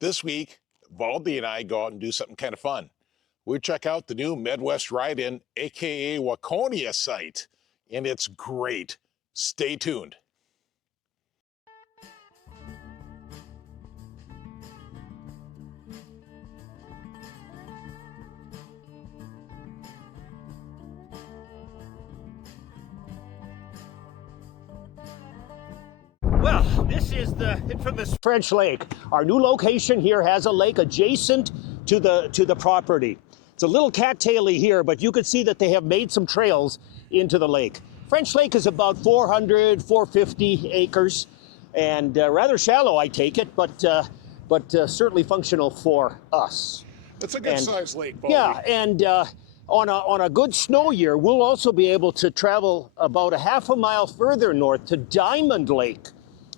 This week, Valdi and I go out and do something kind of fun. We check out the new Midwest Ride-In, aka Waconia site, and it's great. Stay tuned. Well, this is the infamous French Lake. Our new location here has a lake adjacent to the property. It's a little cattaily here, but you can see that they have made some trails into the lake. French Lake is about 400, 450 acres, and rather shallow, I take it, but certainly functional for us. It's a good-sized lake, Valdi. Yeah, and on a good snow year, we'll also be able to travel about a half a mile further north to Diamond Lake,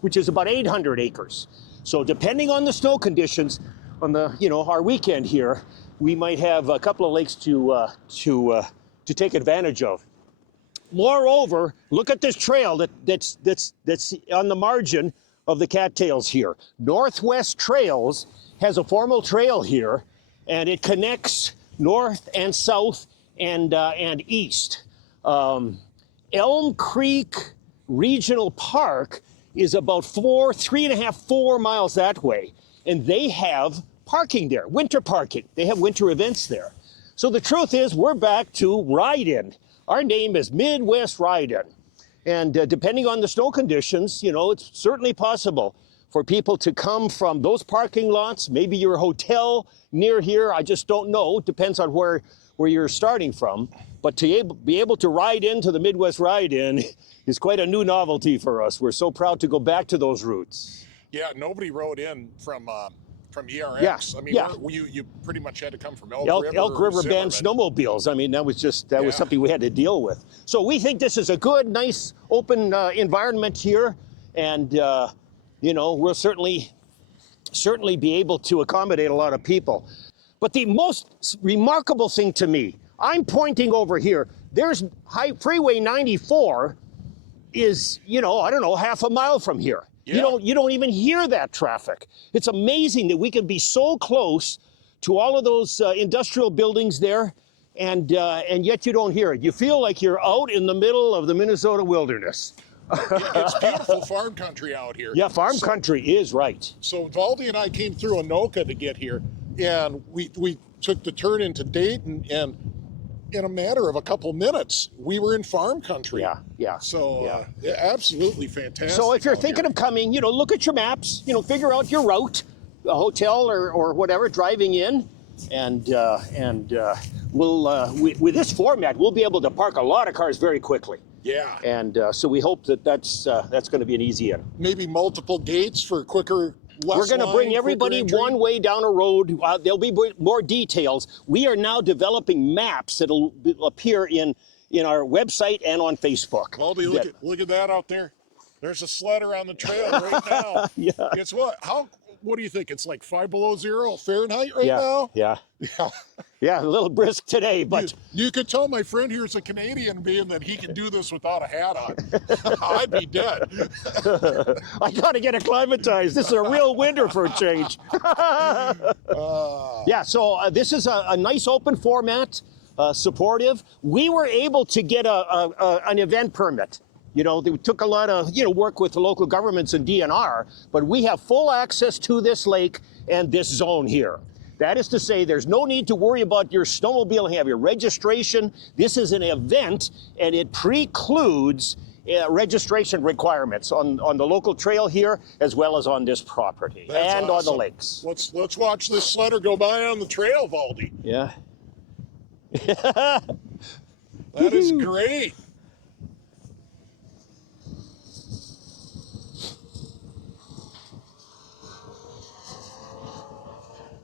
which is about 800 acres. So depending on the snow conditions on the, our weekend here, we might have a couple of lakes to take advantage of. Moreover, look at this trail that's on the margin of the cattails here. Northwest Trails has a formal trail here, and it connects north and south and east. Elm Creek Regional Park is about 3.5, 4 miles that way, and they have parking there, winter parking. They have winter events there. So the truth is, we're back to Ride-In. Our name is Midwest Ride-In, and depending on the snow conditions, it's certainly possible for people to come from those parking lots. Maybe your hotel near here, I just don't know. It depends on where you're starting from. But to be able to ride into the Midwest Ride-In is quite a new novelty for us. We're so proud to go back to those roots. Yeah, nobody rode in from ERX. Yeah, I mean, yeah. You pretty much had to come from Elk River River Bend snowmobiles. I mean, that was something we had to deal with. So we think this is a good, nice, open environment here, and we'll certainly be able to accommodate a lot of people. But the most remarkable thing to me, I'm pointing over here. There's Freeway 94 is, I don't know, half a mile from here. Yeah. You don't even hear that traffic. It's amazing that we can be so close to all of those industrial buildings there, and yet you don't hear it. You feel like you're out in the middle of the Minnesota wilderness. It's beautiful farm country out here. Yeah, farm country is right. So Valdi and I came through Anoka to get here, and we took the turn into Dayton, and in a matter of a couple minutes, we were in farm country. Yeah. So absolutely fantastic. So if you're thinking of coming, look at your maps, figure out your route, a hotel or whatever, driving in, and we'll with this format, we'll be able to park a lot of cars very quickly. Yeah. And so we hope that's going to be an easy in. Maybe multiple gates for quicker. We're going to bring everybody one way down a road. There'll be more details. We are now developing maps that'll appear in our website and on Facebook. Valdi, look at that out there. There's a sledder on the trail right now. Yeah. It's what do you think? It's like 5 below 0 Fahrenheit right now? Yeah. Yeah, a little brisk today, but... You could tell my friend here is a Canadian being that he can do this without a hat on. I'd be dead. I got to get acclimatized. This is a real winter for a change. Yeah, so this is a nice open format, supportive. We were able to get an event permit. They took a lot of, work with the local governments and DNR, but we have full access to this lake and this zone here. That is to say, there's no need to worry about your snowmobile and have your registration. This is an event, and it precludes registration requirements on the local trail here, as well as on this property. That's and awesome. On the lakes. Let's watch this sledder go by on the trail, Valdi. Yeah. That is great.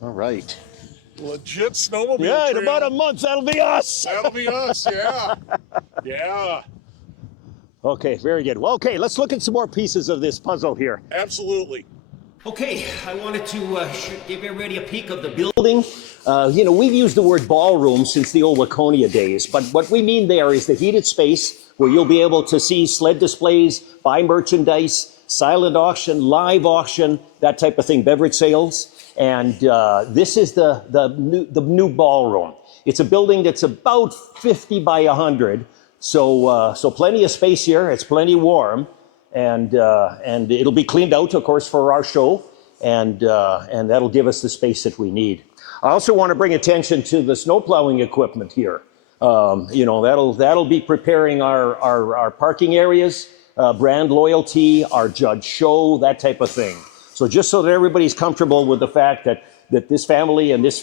All right. Legit snowmobile Yeah, in trail. about a month, that'll be us. That'll be us, yeah. Yeah. Okay, very good. Well, okay, let's look at some more pieces of this puzzle here. Absolutely. Okay, I wanted to give everybody a peek of the building. We've used the word ballroom since the old Waconia days, but what we mean there is the heated space where you'll be able to see sled displays, buy merchandise, silent auction, live auction, that type of thing, beverage sales. And this is the new ballroom. It's a building that's about 50 by 100. So plenty of space here. It's plenty warm. And it'll be cleaned out, of course, for our show. And that'll give us the space that we need. I also want to bring attention to the snow plowing equipment here. You know, that'll be preparing our parking areas, brand loyalty, our judge show, that type of thing. So just so that everybody's comfortable with the fact that this family and this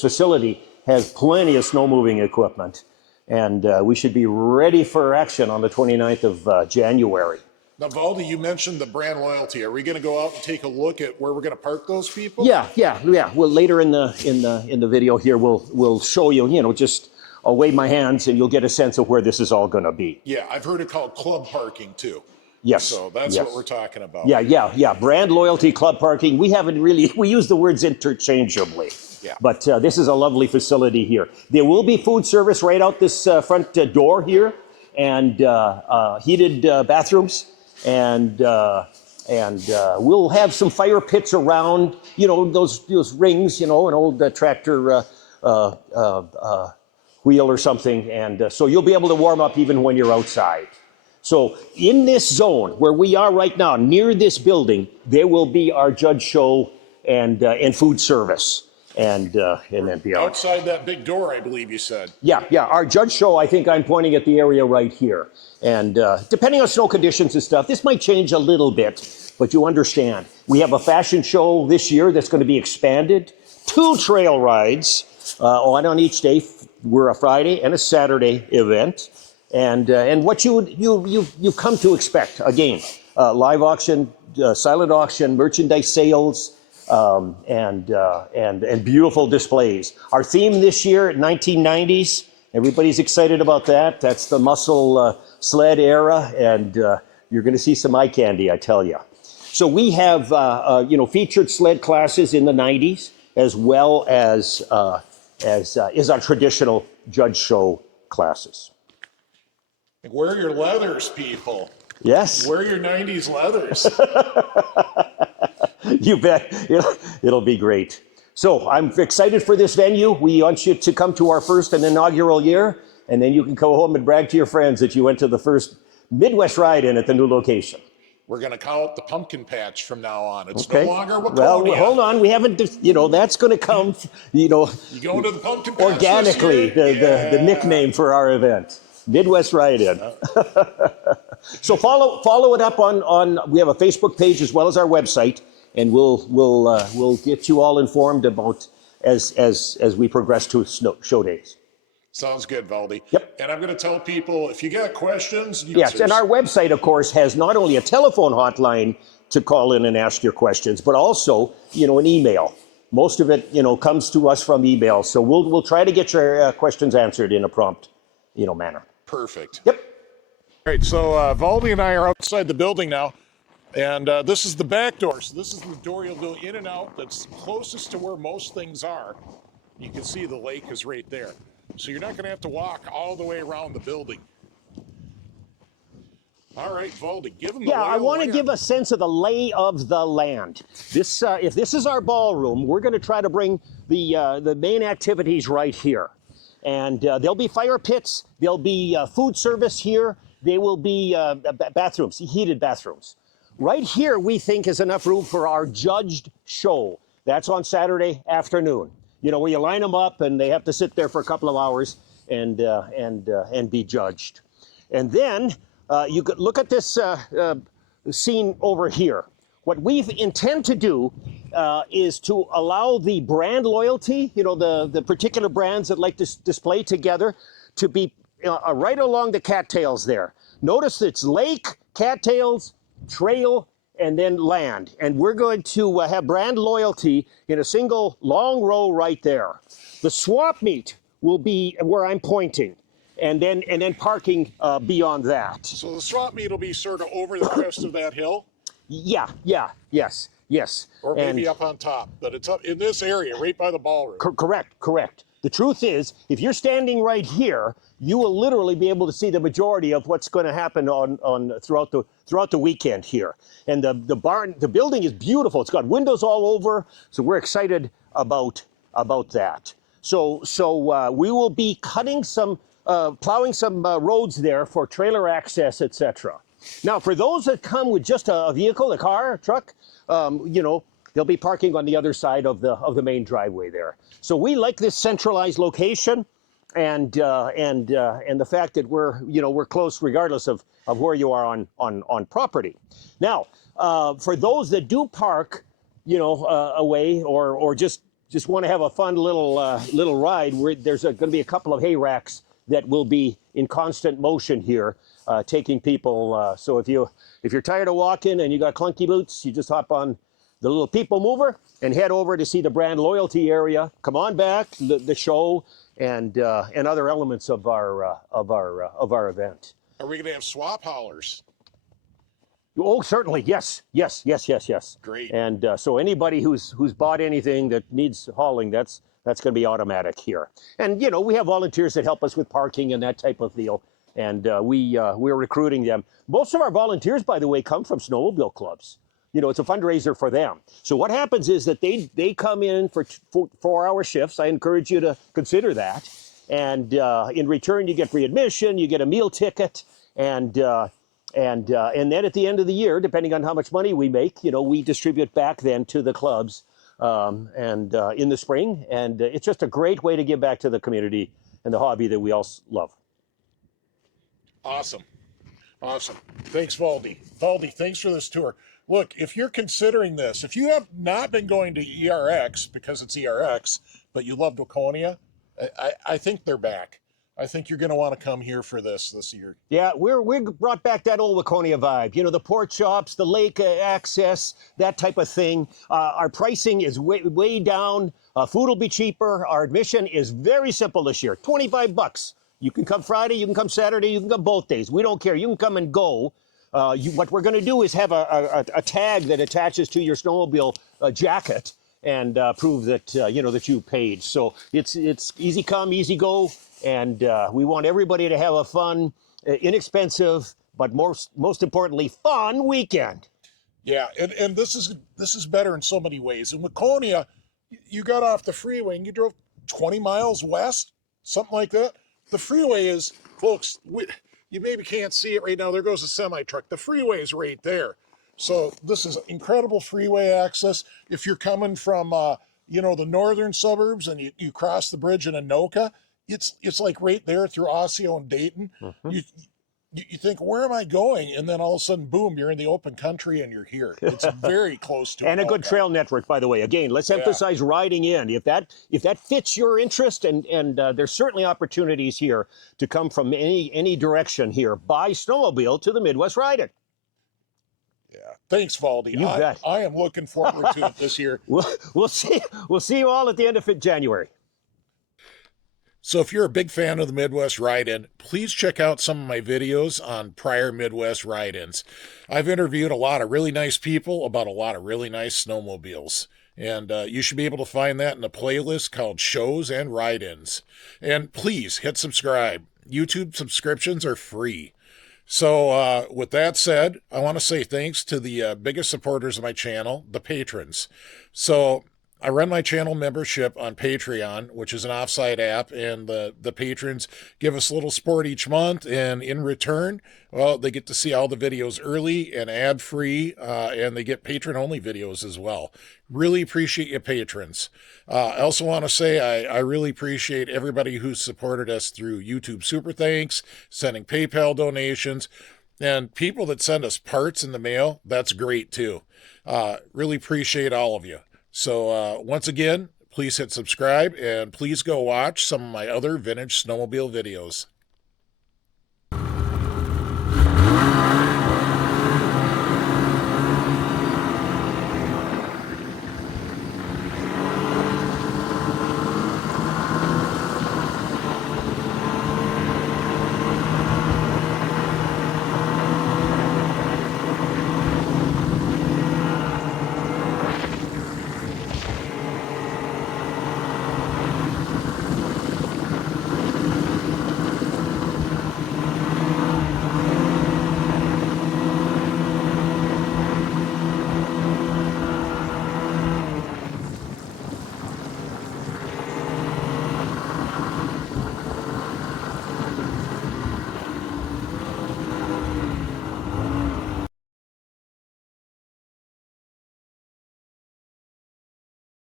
facility has plenty of snow moving equipment, and we should be ready for action on the 29th of January. Now, Valdi, you mentioned the brand loyalty. Are we going to go out and take a look at where we're going to park those people? Yeah. Well, later in the video here, we'll show you. You know, just I'll wave my hands, and you'll get a sense of where this is all going to be. Yeah, I've heard it called club parking too. Yes. So that's what we're talking about. Yeah. Brand loyalty, club parking. We use the words interchangeably. Yeah. But this is a lovely facility here. There will be food service right out this front door here, and heated bathrooms. And we'll have some fire pits around, you know, those rings, you know, an old tractor wheel or something. And so you'll be able to warm up even when you're outside. So in this zone where we are right now, near this building, there will be our judge show and food service. And then beyond. Outside that big door, I believe you said. Yeah. Our judge show, I think I'm pointing at the area right here. And depending on snow conditions and stuff, this might change a little bit, but you understand. We have a fashion show this year that's going to be expanded. 2 trail rides on each day. We're a Friday and a Saturday event. And what you've come to expect, again, live auction, silent auction, merchandise sales, and beautiful displays. Our theme this year, 1990s. Everybody's excited about that. That's the muscle sled era, and you're going to see some eye candy, I tell you. So we have featured sled classes in the 90s, as well as is our traditional judge show classes. Wear your leathers, people. Yes. Wear your 90s leathers. You bet. It'll be great. So I'm excited for this venue. We want you to come to our first and inaugural year, and then you can go home and brag to your friends that you went to the first Midwest Ride-In at the new location. We're going to call it the pumpkin patch from now on. It's okay. No longer Waconia. Well, hold on. We haven't, that's going to come, You going to the pumpkin patch organically, the nickname for our event. Midwest Ride-In. So follow it up on we have a Facebook page as well as our website, and we'll get you all informed about as we progress to show days. Sounds good, Valdi. Yep. And I'm going to tell people, if you got questions... Yes, and our website, of course, has not only a telephone hotline to call in and ask your questions, but also, an email. Most of it, comes to us from email. So we'll try to get your questions answered in a prompt, manner. Perfect. Yep. All right, so Valdi and I are outside the building now, and this is the back door. So this is the door you'll go in and out that's closest to where most things are. You can see the lake is right there. So you're not going to have to walk all the way around the building. All right, Valdi, give them the lay I of the want to land. give a sense of the lay of the land. This, if this is our ballroom, we're going to try to bring the main activities right here. And there'll be fire pits, there'll be food service here, there will be bathrooms, heated bathrooms. Right here, we think is enough room for our judged show. That's on Saturday afternoon. Where you line them up and they have to sit there for a couple of hours and be judged. And then you could look at this scene over here. What we intend to do is to allow the brand loyalty, the particular brands that like to display together, to be right along the cattails there. Notice it's lake, cattails, trail, and then land. And we're going to have brand loyalty in a single long row right there. The swap meet will be where I'm pointing, and then parking beyond that. So the swap meet will be sort of over the crest of that hill? Yes. Or maybe up on top, but it's up in this area, right by the ballroom. Correct. The truth is, if you're standing right here, you will literally be able to see the majority of what's going to happen throughout the weekend here. And the building is beautiful. It's got windows all over, so we're excited about that. So we will be cutting plowing some roads there for trailer access, etc. Now, for those that come with just a vehicle, a car, a truck, they'll be parking on the other side of the main driveway there. So we like this centralized location, and the fact that we're close regardless of where you are on property. Now, for those that do park, away or just want to have a fun little ride, there's going to be a couple of hay racks that will be in constant motion here, taking people. So if you're tired of walking and you got clunky boots, you just hop on the little people mover and head over to see the brand loyalty area. Come on back, the show, and other elements of our event. Are we going to have swap haulers? Oh, certainly, yes. Great. And so anybody who's bought anything that needs hauling, that's going to be automatic here. And we have volunteers that help us with parking and that type of deal. And we're recruiting them. Most of our volunteers, by the way, come from snowmobile clubs. It's a fundraiser for them. So what happens is that they come in for 4-hour shifts. I encourage you to consider that. And in return, you get readmission, you get a meal ticket, and then at the end of the year, depending on how much money we make, we distribute back then to the clubs in the spring. And it's just a great way to give back to the community and the hobby that we all love. Awesome. Thanks, Valdi. Valdi, thanks for this tour. Look, if you're considering this, if you have not been going to ERX because it's ERX, but you loved Waconia, I think they're back. I think you're going to want to come here for this year. Yeah, we brought back that old Waconia vibe. The pork chops, the lake access, that type of thing. Our pricing is way down. Food will be cheaper. Our admission is very simple this year, $25. You can come Friday, you can come Saturday, you can come both days. We don't care. You can come and go. What we're going to do is have a tag that attaches to your snowmobile jacket and prove that that you paid. So it's easy come, easy go, and we want everybody to have a fun, inexpensive, but most importantly, fun weekend. Yeah, and this is better in so many ways. In Waconia, you got off the freeway and you drove 20 miles west, something like that. The freeway is, folks, you maybe can't see it right now. There goes a semi-truck. The freeway is right there. So this is incredible freeway access. If you're coming from, the northern suburbs and you cross the bridge in Anoka, it's like right there through Osseo and Dayton. Mm-hmm. You think, where am I going? And then all of a sudden, boom, you're in the open country and you're here. It's very close to and a good trail network, by the way. Again, let's emphasize riding in. If that fits your interest, and there's certainly opportunities here to come from any direction here by snowmobile to the Midwest Ride-In. Yeah, thanks, Valdi. You bet. I am looking forward to it this year. We'll see you all at the end of January. So if you're a big fan of the Midwest Ride-In, please check out some of my videos on prior Midwest Ride-Ins. I've interviewed a lot of really nice people about a lot of really nice snowmobiles. And you should be able to find that in a playlist called Shows and Ride-Ins. And please hit subscribe. YouTube subscriptions are free. So with that said, I want to say thanks to the biggest supporters of my channel, the patrons. So I run my channel membership on Patreon, which is an offsite app, and the patrons give us a little support each month, and in return, well, they get to see all the videos early and ad-free, and they get patron-only videos as well. Really appreciate you patrons. I also want to say I really appreciate everybody who's supported us through YouTube Super Thanks, sending PayPal donations, and people that send us parts in the mail. That's great, too. Really appreciate all of you. So once again, please hit subscribe and please go watch some of my other vintage snowmobile videos.